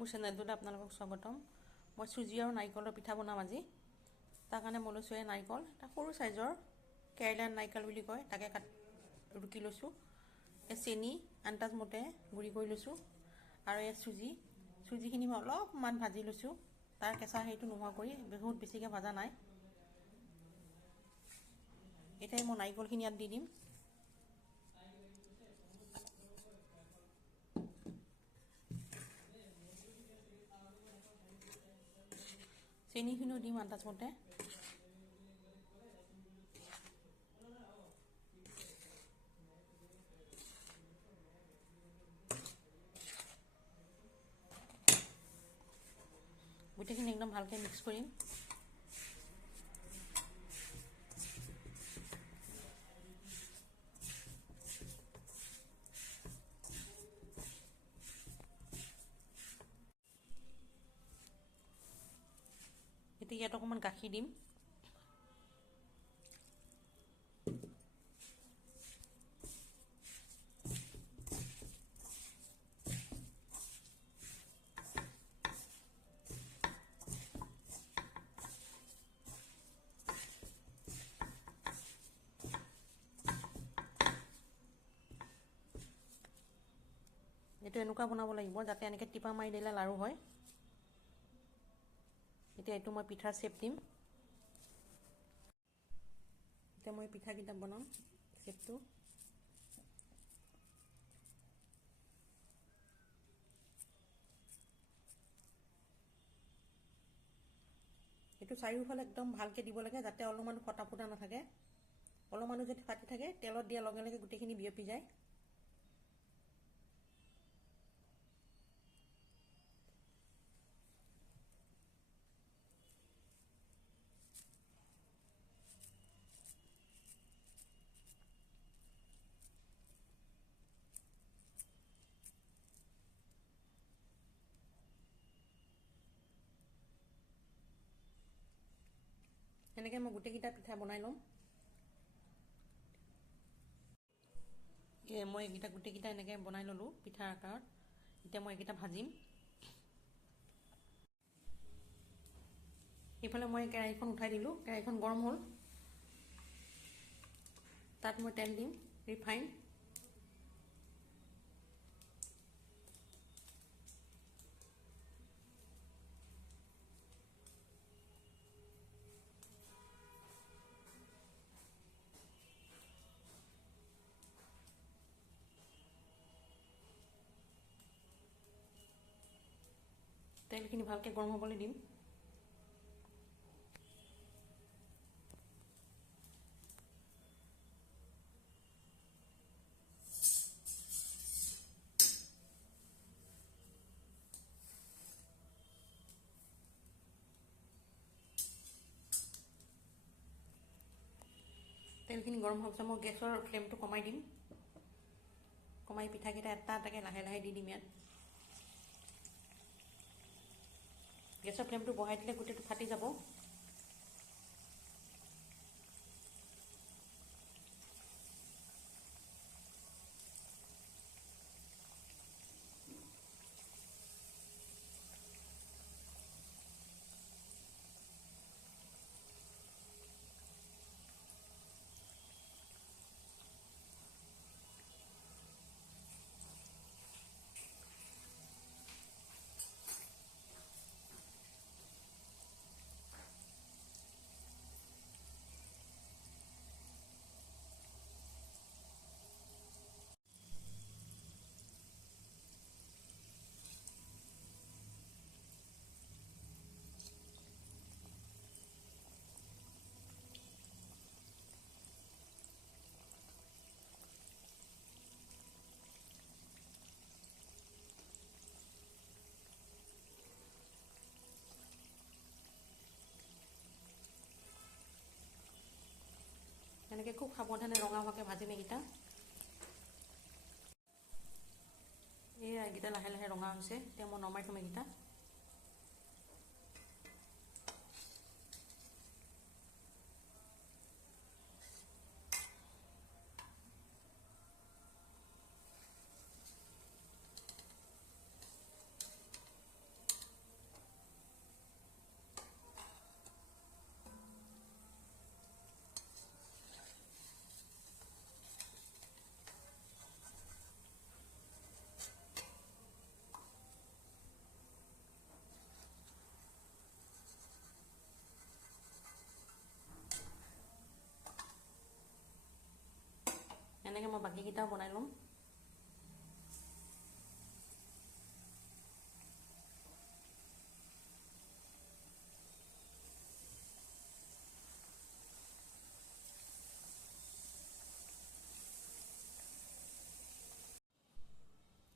মোৰ চেনেলটোতে আপোনালোকক স্বাগতম। মই চুজি আৰু নাৰিকলৰ পিঠা বনাম আজি। তাৰ কাৰণে মই লৈছোঁ নাৰিকল, এটা সৰু চাইজৰ কেৰেলাৰ নাৰিকল বুলি কয়, তাকে ৰুকি লৈছোঁ। চেনি আন্দাজমতে গুড়ি কৰি লৈছোঁ আৰু চুজিখিনি মই অলপমান ভাজি লৈছোঁ। তাৰ কেঁচা হেৰিটো নোহোৱা কৰি, বহুত বেছিকৈ ভাজা নাই। এতিয়া মই নাৰিকলখিনি ইয়াত দি দিম। চেনিখিনিও দিম আন্দাজমতে। গোটেইখিনি একদম ভালকৈ মিক্স কৰিম। এতিয়া ইয়াত অকণমান গাখীৰ দিম। এইটো এনেকুৱা বনাব লাগিব যাতে এনেকৈ টিপা মাৰি দিলে লাড়ু হয়। এতিয়া এইটো মই পিঠাৰ শ্বেপ দিম। এতিয়া মই পিঠাকেইটা বনাম শ্বেপটো। এইটো চাৰিওফালে একদম ভালকৈ দিব লাগে যাতে অলপমানো ফটা ফুটা নাথাকে। অলপমানো যদি ফাটি থাকে তেলত দিয়াৰ লগে লগে গোটেইখিনি বিয়পি যায়। এনেকৈ মই গোটেইকেইটা পিঠা বনাই ল'ম। মই এইকেইটা গোটেইকেইটা এনেকৈ বনাই ল'লোঁ পিঠাৰ আকাৰত। এতিয়া মই এইকেইটা ভাজিম। এইফালে মই কেৰাহীখন উঠাই দিলোঁ। কেৰাহীখন গৰম হ'ল। তাত মই তেল দিম, ৰিফাইন। তেলখিনি ভালকৈ গৰম হ'বলৈ দিম। তেলখিনি গৰম হোৱাৰ পিছত মই গেছৰ ফ্লেমটো কমাই দিম। কমাই পিঠাকেইটা এটা এটাকৈ লাহে লাহে দি দিম ইয়াত। গেছৰ ফ্লেমটো বঢ়াই দিলে গোটেইটো ফাটি যাব। এনেকৈ খুব সাৱধানে ৰঙা হোৱাকৈ ভাজিম এইকেইটা। এইকেইটা লাহে লাহে ৰঙা হৈছে। এতিয়া মই নমাই থ'ম এইকেইটা। তেনেকৈ মই বাকীকেইটাও বনাই ল'ম।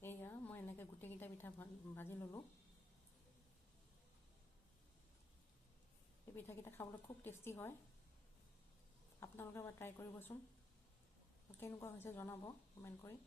এয়া মই এনেকৈ গোটেইকেইটা পিঠা ভাজি ল'লোঁ। এই পিঠাকেইটা খাবলৈ খুব টেষ্টি হয়, আপোনালোকে এবাৰ ট্ৰাই কৰিবচোন। কেনেকুৱা হৈছে জনাব কমেণ্ট কৰি।